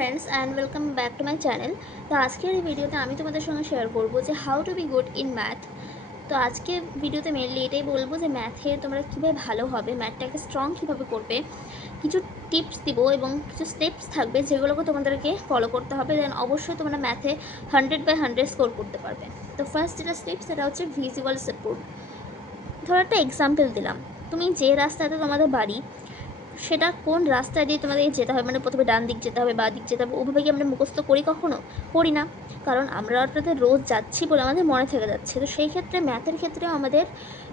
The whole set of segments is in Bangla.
friends and welcome back to my channel. তো আজকের এই ভিডিওতে আমি তোমাদের সঙ্গে শেয়ার করব যে how to be good in math. তো আজকে ভিডিওতে মেনলি এটাই বলবো যে ম্যাথে তোমরা কীভাবে ভালো হবে, ম্যাথটাকে স্ট্রং কীভাবে করবে, কিছু টিপস দিব এবং কিছু স্টেপস থাকবে যেগুলোকে তোমাদেরকে ফলো করতে হবে। দেন অবশ্যই তোমরা ম্যাথে 100/100 স্কোর করতে পারবে। তো ফার্স্ট যেটা স্টেপস সেটা হচ্ছে ভিজুয়াল সাপোর্ট। ধরো একটা এক্সাম্পল দিলাম, তুমি যে রাস্তাতে তোমাদের বাড়ি সেটা কোন রাস্তা দিয়ে তোমাদের যেতে হবে, মানে প্রথমে ডান দিক যেতে হবে বা দিক যেতে হবে, ওভাবে কি আমরা মুখস্থ করি? কখনো করি না, কারণ আমরা ওটাতে রোজ যাচ্ছি বলে আমাদের মনে থেকে যাচ্ছে। তো সেই ক্ষেত্রে ম্যাথের ক্ষেত্রেও আমাদের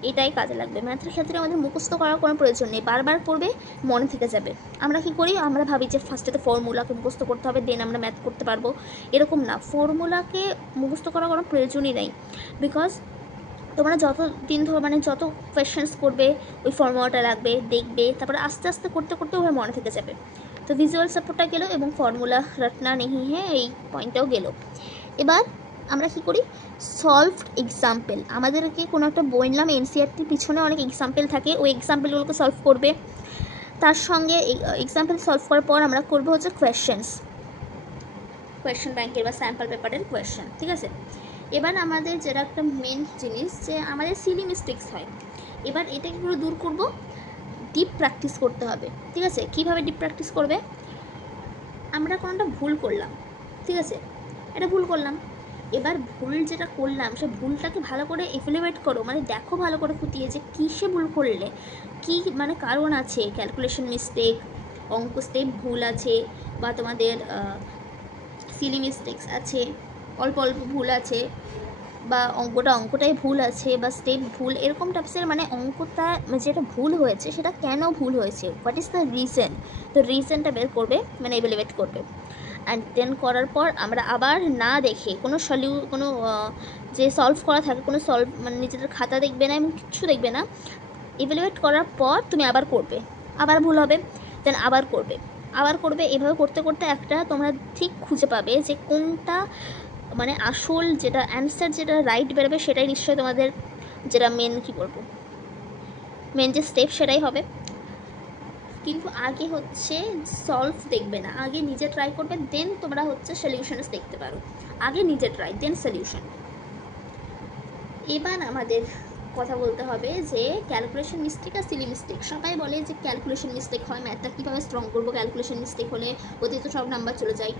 এটাই কাজে লাগবে। ম্যাথের ক্ষেত্রে আমাদের মুখস্থ করার কোনো প্রয়োজন নেই, বারবার করবে মনে থেকে যাবে। আমরা কি করি, আমরা ভাবি যে ফার্স্টেতে ফর্মুলাকে মুখস্থ করতে হবে দেন আমরা ম্যাথ করতে পারবো, এরকম না। ফর্মুলাকে মুখস্থ করার কোনো প্রয়োজনই নেই, বিকজ তোমরা যত দিন ধরে মানে যত কোয়েশ্চেন্স করবে ওই ফর্মুলাটা লাগবে, দেখবে, তারপরে আস্তে আস্তে করতে করতে ওভাবে মনে থেকে যাবে। তো ভিজুয়াল সাপোর্টটা গেলো এবং ফর্মুলা রটনা নেই হ্যাঁ এই পয়েন্টটাও গেলো। এবার আমরা কি করি, সলভড এক্সাম্পল। আমাদেরকে কোনো একটা বই নিলাম, এনসিইআরটির পিছনে অনেক এক্সাম্পল থাকে, ওই এক্সাম্পলগুলোকে সলভ করবে। তার সঙ্গে এক্সাম্পল সলভ করার পর আমরা করবো হচ্ছে কোয়েশ্চেন ব্যাংকের বা স্যাম্পল পেপারের কোয়েশ্চেন, ঠিক আছে। এবার আমাদের যেটা একটা মেন জিনিস যে আমাদের সিলি মিস্টেক্স হয়, এবার এটাকে পুরো দূর করব, ডিপ প্র্যাকটিস করতে হবে, ঠিক আছে। কীভাবে ডিপ প্র্যাকটিস করবে, আমরা কোনোটা ভুল করলাম, ঠিক আছে, এটা ভুল করলাম, এবার ভুল যেটা করলাম সে ভুলটাকে ভালো করে ইভ্যালুয়েট করো, মানে দেখো ভালো করে খুঁটিয়ে যে কিসে ভুল করলে, কি মানে কারণ আছে, ক্যালকুলেশন মিস্টেক, অঙ্ক স্টেপ ভুল আছে, বা তোমাদের সিলি মিস্টেক্স আছে, অল্প অল্প ভুল আছে, বা অঙ্কটাই ভুল আছে, বা স্টেপ ভুল, এরকম টাইপসের মানে অঙ্কটা যেটা ভুল হয়েছে সেটা কেন ভুল হয়েছে, হোয়াট ইজ দ্য রিজন। তো রিজনটা বের করবে, মানে ইভ্যালুয়েট করবে। অ্যান্ড দেন করার পর আমরা আবার না দেখে কোনো যে সলভ করা থাকে কোনো মানে নিজেদের খাতা দেখবে না এবং কিচ্ছু দেখবে না, ইভ্যালুয়েট করার পর তুমি আবার করবে, আবার ভুল হবে, দেন আবার করবে, এভাবে করতে করতে একটা তোমরা ঠিক খুঁজে পাবে যে কোনটা মানে আসল যেটা অ্যান্সার যেটা রাইট বেরোবে সেটাই নিশ্চয়ই তোমাদের যেটা মেন যে স্টেপ সেটাই হবে। কিন্তু আগে হচ্ছে সলভ দেখবে না, আগে নিজে ট্রাই করবে, দেন তোমরা হচ্ছে সলিউশনস দেখতে পারো। আগে নিজে ট্রাই দেন সলিউশন। এবার আমাদের কথা বলতে হবে যে ক্যালকুলেশন মিস্টেক আর সিলি মিস্টেক। সবাই বলে যে ক্যালকুলেশন মিস্টেক হয়, ম্যাথটা কীভাবে স্ট্রং করবো, ক্যালকুলেশন মিস্টেক হলে ওদের তো সব নাম্বার চলে যায়।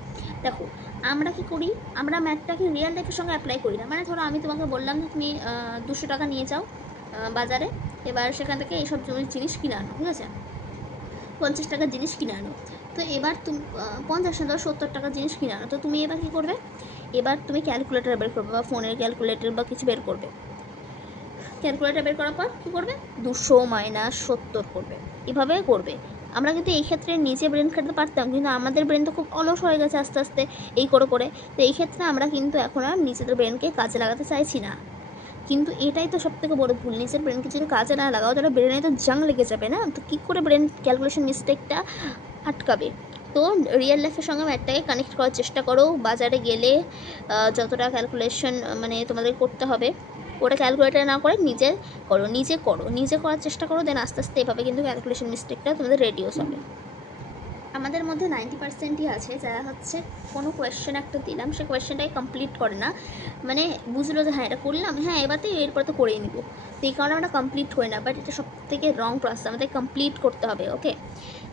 দেখো আমরা কি করি, আমরা ম্যাথটাকে রিয়েল লাইফের সঙ্গে অ্যাপ্লাই করি না। মানে ধরো আমি তোমাকে বললাম যে তুমি 200 টাকা নিয়ে যাও বাজারে, এবার সেখান থেকে এইসব জিনিস কিনে আনো, ঠিক আছে, 50 টাকার জিনিস কিনে আনো। তো এবার তুমি 50 না 70 টাকার জিনিস কিনে আনো। তো তুমি এবার কী করবে, এবার তুমি ক্যালকুলেটার বের করবে বা ফোনের ক্যালকুলেটর বা কিছু বের করবে। ক্যালকুলেটার বের করার পর কী করবে, 200 - 70 করবে, এভাবে করবে। আমরা কিন্তু এই ক্ষেত্রে নিজে ব্রেন খাটাতে পারতাম, কিন্তু আমাদের ব্রেন তো খুব অলস হয়ে গেছে আস্তে আস্তে এই করে। তো এই ক্ষেত্রে আমরা কিন্তু এখন আর নিজেদের ব্রেনকে কাজে লাগাতে চাইছি না, কিন্তু এটাই তো সবথেকে বড় ভুল। নিজের ব্রেনকে যদি কাজে না লাগাও তাহলে ব্রেনে তো জাং লেগে যাবে না। তো কী করে ব্রেন ক্যালকুলেশন মিস্টেকটা আটকাবে? তো রিয়েল লাইফের সঙ্গে ম্যাথটাকে কানেক্ট করার চেষ্টা করো। বাজারে গেলে যতটা ক্যালকুলেশন মানে তোমাদের করতে হবে ওটা ক্যালকুলেটার না করে নিজে করার চেষ্টা করো। দেন আস্তে আস্তে এভাবে কিন্তু ক্যালকুলেশন মিস্টেকটা তোমাদের রেডিউস হবে। আমাদের মধ্যে 90%ই আছে যারা হচ্ছে কোনো কোয়েশ্চেন একটা দিলাম, সে কোয়েশ্চেনটাই কমপ্লিট করে না, মানে বুঝলো যে হ্যাঁ এটা করলাম, হ্যাঁ এরপর তো করেই নিব, তো এই কারণে আমরা কমপ্লিট করি না। বাট এটা সব থেকে রং প্রসেস, আমাদের কমপ্লিট করতে হবে। ওকে,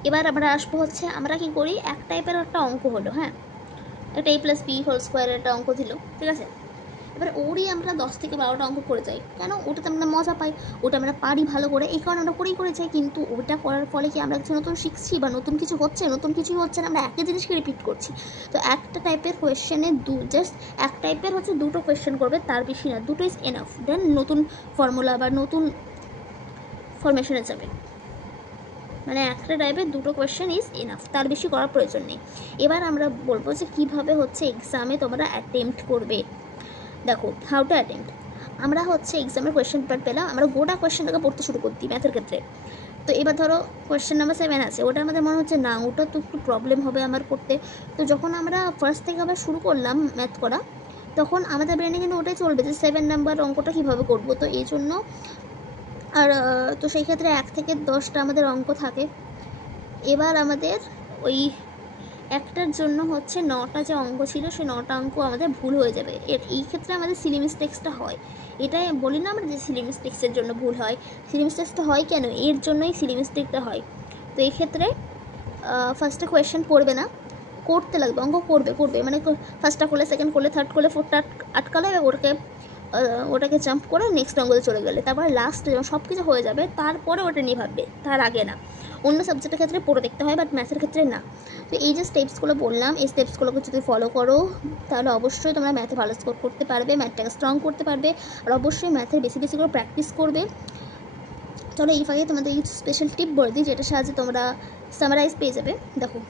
এবার আমরা আসবো হচ্ছে আমরা কি করি, এক টাইপের একটা অঙ্ক হলো, হ্যাঁ একটা a+b² একটা অঙ্ক দিল, ঠিক আছে। এবার ওরই আমরা 10 থেকে 12টা অঙ্ক করে যাই, কেন? ওটাতে আমরা মজা পাই, ওটা আমরা পারি ভালো করে, এই কারণে আমরা করে যাই। কিন্তু ওটা করার ফলে কি আমরা কিছু নতুন শিখছি বা নতুন কিছুই হচ্ছে না, আমরা একই জিনিসকে রিপিট করছি। তো একটা টাইপের কোয়েশ্চেনে জাস্ট এক টাইপের হচ্ছে দুটো কোয়েশ্চেন করবে, তার বেশি না, দুটো ইজ এনাফ। দেন নতুন ফর্মুলা বা নতুন ফরমেশনে যাবে, মানে একটা টাইপের দুটো কোয়েশ্চেন ইজ এনাফ, তার বেশি করার প্রয়োজন নেই। এবার আমরা বলবো যে কীভাবে হচ্ছে এক্সামে তোমরা অ্যাটেম্প্ট করবে। দেখো হাউ টু অ্যাটেম্প্ট, আমরা হচ্ছে এক্সামের কোয়েশ্চেন পেপার পেলাম, আমরা গোটা কোয়েশ্চেনটাকে পড়তে শুরু করছি ম্যাথের ক্ষেত্রে। তো এবার ধরো কোয়েশ্চেন নাম্বার 7 আছে, ওটা আমাদের মনে হচ্ছে না ওটা তো একটু প্রবলেম হবে আমার করতে। তো যখন আমরা ফার্স্ট থেকে আবার শুরু করলাম ম্যাথ করা, তখন আমাদের ব্রেনে কিন্তু ওটাই চলবে যে 7 নাম্বার অঙ্কটা কীভাবে করবো। তো এই জন্য আর তো সেই ক্ষেত্রে 1 থেকে 10টা আমাদের অঙ্ক থাকে। এবার আমাদের ওই একটার জন্য হচ্ছে 9টা যে অঙ্ক ছিল সেই 9টা অঙ্ক আমাদের ভুল হয়ে যাবে। এই ক্ষেত্রে আমাদের সিলি মিস্টেক্সটা হয়। এটাই বলি না আমরা যে সিলি মিস্টেক্সের জন্য ভুল হয়, সিলি মিস্টেক্সটা হয় কেন, এর জন্যই সিলি মিস্টেকটা হয়। তো এই ক্ষেত্রে ফার্স্টে কোয়েশ্চেন পড়বে না, করতে লাগবে, অঙ্ক করবে মানে ফার্স্টটা করলে, সেকেন্ড করলে, থার্ড করলে, ফোর্থটা আটকালে ওটাকে জাম্প করে নেক্সট অঙ্গলে চলে গেলে, তারপরে লাস্টে যখন সব কিছু হয়ে যাবে তারপরে ওটা নিয়ে ভাববে, তার আগে না। অন্য সাবজেক্টের ক্ষেত্রে পড়ে দেখতে হয়, বাট ম্যাথের ক্ষেত্রে না। তো এই যে স্টেপসগুলো বললাম, এই স্টেপসগুলোকে যদি ফলো করো তাহলে অবশ্যই তোমরা ম্যাথে ভালো স্কোর করতে পারবে, ম্যাথটাকে স্ট্রং করতে পারবে। আর অবশ্যই ম্যাথের বেশি বেশি করে প্র্যাকটিস করবে। চলো এই ফাঁকে তোমাদের কিছু স্পেশাল টিপ বলে দিই, যেটার সাহায্যে তোমরা সামারাইজ পেয়ে যাবে। দেখো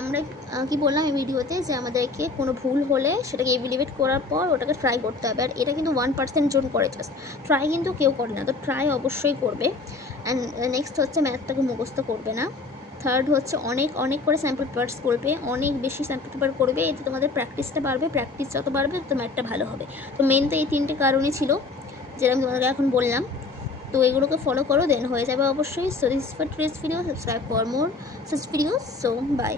আমরা কি বললাম এই ভিডিওতে, যে আমাদেরকে কোনো ভুল হলে সেটাকে এভিলিভেট করার পর ওটাকে ট্রাই করতে হবে। আর এটা কিন্তু 1% জন করে, জাস্ট ট্রাই কিন্তু কেউ করে না, তো ট্রাই অবশ্যই করবে। অ্যান্ড নেক্সট হচ্ছে ম্যাথটাকে মুখস্থ করবে না। থার্ড হচ্ছে অনেক অনেক করে স্যাম্পল পেপার্স করবে, অনেক বেশি স্যাম্পল পেপার করবে, এতে তোমাদের প্র্যাকটিসটা বাড়বে, প্র্যাকটিস যত বাড়বে তত ম্যাথটা ভালো হবে। তো মেন তো এই 3টে কারণই ছিল যেটা আমি তোমাদেরকে এখন বললাম। তো এগুলোকে ফলো করো, দেন হয়ে যাবে অবশ্যই। So this for today's video, subscribe for more such videos. So by.